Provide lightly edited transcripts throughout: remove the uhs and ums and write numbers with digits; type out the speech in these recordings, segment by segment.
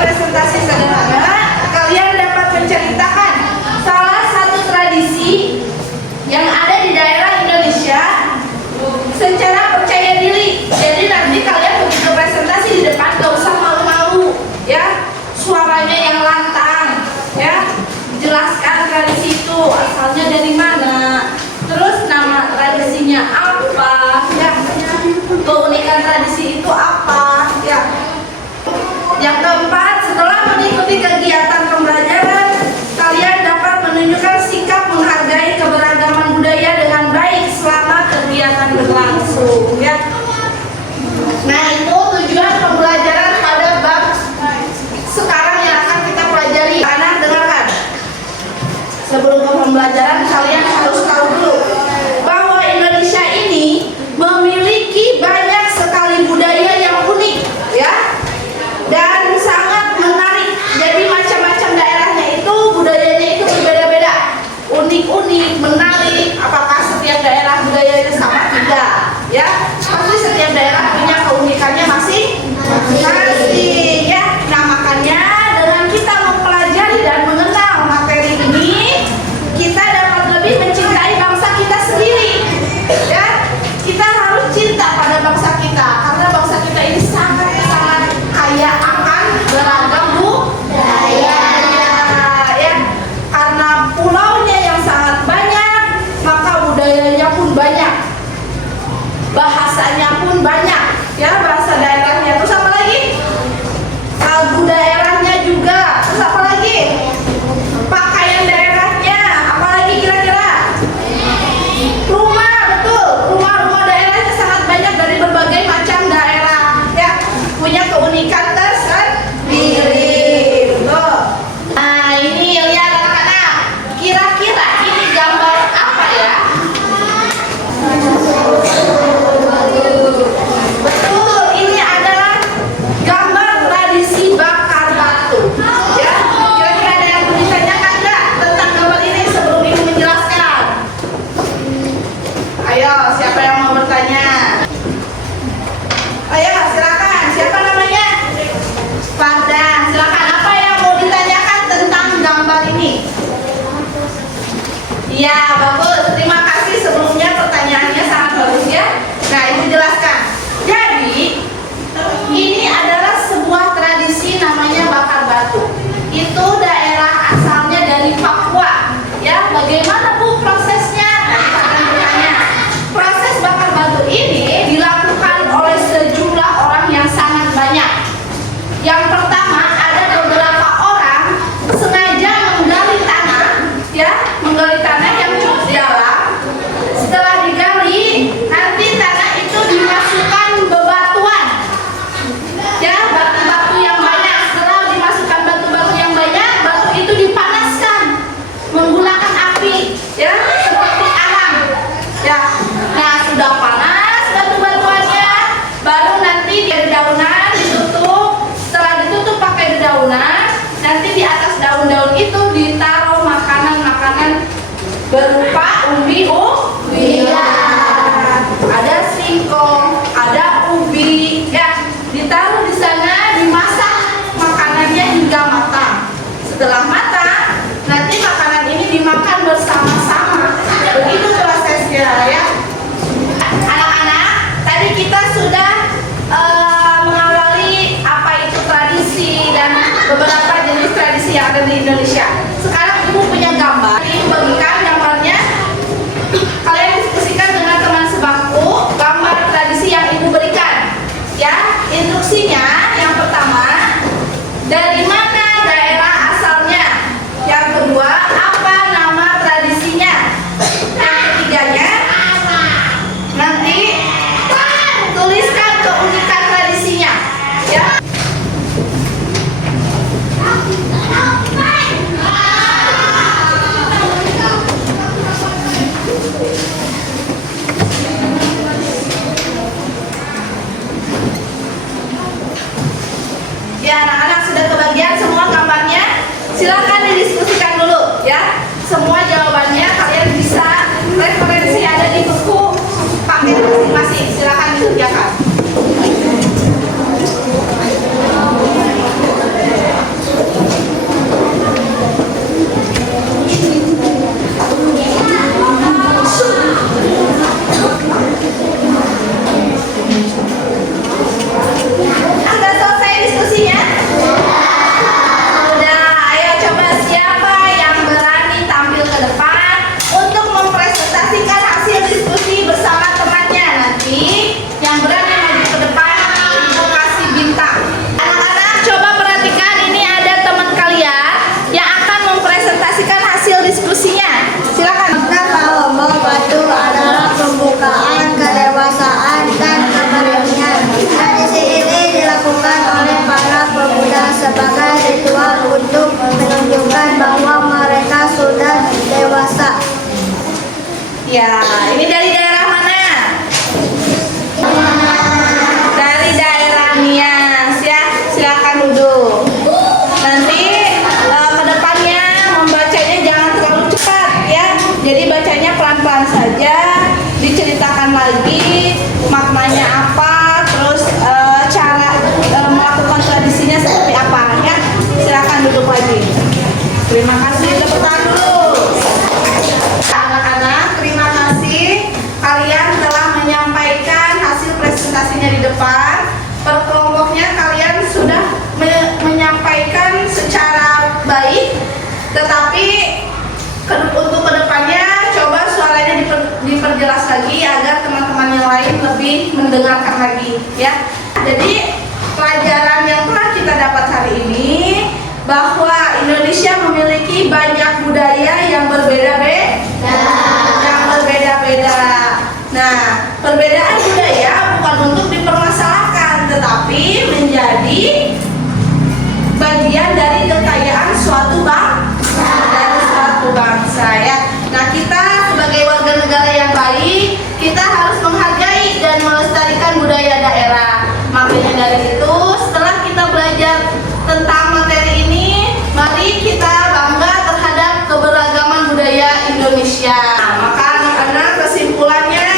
presentasi sederhana, kalian dapat menceritakan salah satu tradisi unik, menarik. Apakah setiap daerah budayanya sama? Tidak, ya. Pasti setiap daerah punya keunikannya masing-masing, ya. Nah, makanya dengan kita mempelajari dan mengenal materi ini, kita dapat lebih mencintai bangsa kita sendiri, ya. Kita harus cinta pada bangsa kita karena bangsa kita ini sangat-sangat kaya akan beragam budaya, ya. Karena pulaunya yang sangat banyak, maka budayanya pun banyak, bahasanya pun banyak, ya, bahasa daerahnya. Terus apa lagi? Lagu daerahnya juga. Terus apa lagi? Pakaian daerahnya. Apa lagi kira-kira? Rumah, betul. Rumah-rumah daerahnya sangat banyak dari berbagai macam daerah, ya, punya keunikan tersendiri. Betul. Nah, ini lihat anak-anak. Kira-kira ini gambar apa ya? Betul, ini adalah gambar tradisi bakar batu. Ya, kira-kira ada yang ditanyakan nggak tentang gambar ini sebelum ibu menjelaskan? Ayo, siapa yang mau bertanya? Ayo, silakan. Siapa namanya? Padang. Silakan. Apa yang mau ditanyakan tentang gambar ini? Iya, bagus. Terima kasih sebelumnya, pertanyaannya sangat bagus, ya. Nah, ibu jelaskan. Jadi, ini adalah sebuah tradisi namanya bakar batu. Itu daerah asalnya dari Papua. Ya, bagaimana Bu prosesnya? Nah, kita akan bertanya. Proses bakar batu ini dilakukan oleh sejumlah orang yang sangat banyak. Yang pertama, ada beberapa orang sengaja menggali tanah, ya, menggali tanah yang cukup dalam. Setelah digali, nanti tanah itu dimasukkan bebatuan, ya, batu-batu yang banyak. Setelah dimasukkan batu-batu yang banyak, batu itu dipanaskan menggunakan api, ya, seperti arang, ya. Nah, sudah panas batu-batuannya, baru nanti dedaunan ditutup. Setelah ditutup pakai dedaunan, nanti di atas daun-daun itu ditaruh makanan-makanan berupa umbi-umbian. Ada singkong, ada ubi, ya, ditaruh di sana, dimasak makanannya hingga matang. Setelah matang, nanti makanan ini dimakan bersama-sama. Begitu prosesnya, ya. Anak-anak, tadi kita sudah mengawali apa itu tradisi dan beberapa jenis tradisi yang ada di Indonesia. Sekarang ibu punya gambar, ibu bagikan gambarnya. Kalian diskusikan dengan teman sebangku gambar tradisi yang ibu berikan, ya. Instruksinya yang pertama, dari mana daerah asalnya. Yang kedua, apa nama tradisinya. Yang ketiganya, nanti tuliskan keunikan tradisinya, ya. Ya, anak-anak sudah kebagian semua gambarnya. Silakan didiskusikan dulu, ya. Semua jawabannya kalian bisa referensi ada di buku paket masing-masing. Silakan dikerjakan. Sudah selesai diskusinya? Sudah. Ayo coba siapa yang berani tampil ke depan untuk mempresentasikan hasil diskusi bersama temannya. Nanti yang berani maju ke depan, ibu kasih bintang. Anak-anak coba perhatikan, ini ada teman kalian yang akan mempresentasikan hasil diskusinya. Silakan. Bahwa batu adalah pembukaan kedewasaan dan keberanian. Tradisi ini dilakukan oleh para pemuda sebagai ritual untuk menunjukkan bahwa mereka sudah dewasa. Ya, ini dari daerah mana? Dari daerah Nias, ya. Silakan duduk. Nanti ke depannya membacanya jangan terlalu cepat, ya. Jadi dibacanya pelan-pelan saja, diceritakan lagi maknanya apa, terus cara melakukan tradisinya seperti apa ya. Silakan duduk lagi. Terima kasih. Tepuk tangan dulu. Anak-anak, terima kasih kalian telah menyampaikan hasil presentasinya di depan. Per kelompoknya kalian sudah menyampaikan secara baik, tetapi untuk kedepannya coba suaranya diperjelas lagi agar teman-teman yang lain lebih mendengarkan lagi ya. Jadi pelajaran yang telah kita dapat hari ini bahwa Indonesia memiliki banyak budaya yang berbeda-beda. Nah, perbedaan budaya bukan untuk dipermasalahkan, tetapi menjadi bagian dari kekayaan suatu bangsa ya. Nah, kita sebagai warga negara yang baik, kita harus menghargai dan melestarikan budaya daerah. Makanya dari itu, setelah kita belajar tentang materi ini, mari kita bangga terhadap keberagaman budaya Indonesia. Maka anak-anak, kesimpulannya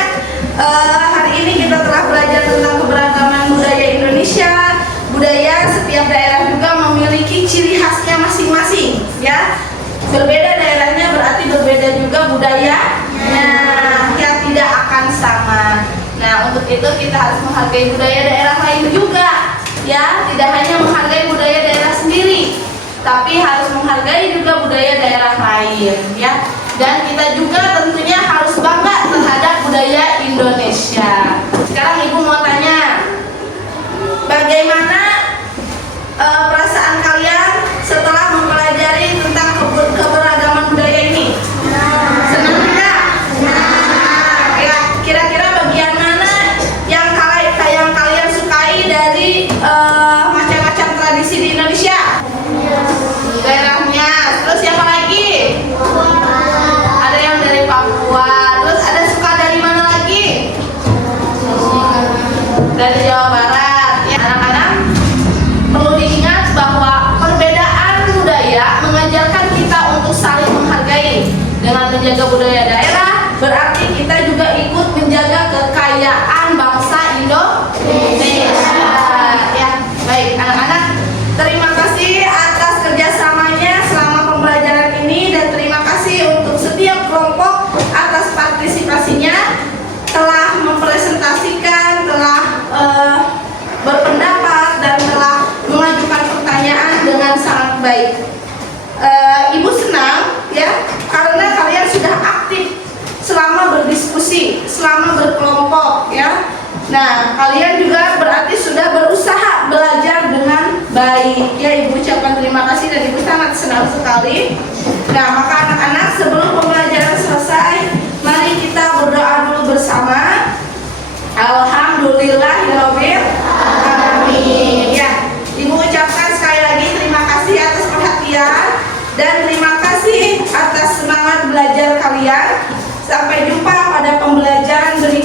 hari ini kita telah belajar tentang keberagaman budaya Indonesia. Budaya setiap daerah juga memiliki ciri khasnya masing-masing ya. Berbeda daerahnya berarti berbeda juga budayanya, yang tidak akan sama. Nah, untuk itu kita harus menghargai budaya daerah lain juga ya. Tidak hanya menghargai budaya daerah sendiri, tapi harus menghargai juga budaya daerah lain ya. Dan kita juga tentunya harus bangga terhadap budaya Indonesia. Sekarang Ibu mau tanya, bagaimana perasaan kalian setelah mempelajari tentang keberagaman budaya ini? Senang tidak? Kira-kira bagian mana yang kalian sukai dari macam-macam tradisi di Indonesia? Daerahnya. Terus siapa lagi? Ada yang dari Papua. Terus ada suka dari mana lagi? Dari Jawa Barat. Ya, anak-anak, perlu diingat bahwa perbedaan budaya mengajarkan kita untuk saling menghargai. Dengan menjaga budaya daerah, berarti kita juga ikut menjaga kekayaan bangsa Indonesia. Ya, baik anak-anak, terima kasih atas kerjasamanya selama pembelajaran ini, dan terima kasih untuk setiap kelompok atas partisipasinya, telah mempresentasikan, telah berpendapat, dan telah mengajukan pertanyaan dengan sangat baik. Ibu senang ya, karena kalian sudah aktif selama berdiskusi, selama berkelompok ya. Nah, kalian juga berarti sudah berusaha belajar dengan baik ya. Ibu ucapkan terima kasih dan Ibu sangat senang sekali. Nah, maka anak-anak, sebelum pembelajaran selesai, mari kita berdoa dulu bersama. Alhamdulillahirabbil alamin. Ya, Ibu ucapkan sekali lagi terima kasih atas perhatian dan terima kasih atas semangat belajar kalian. Sampai jumpa pada pembelajaran berikutnya.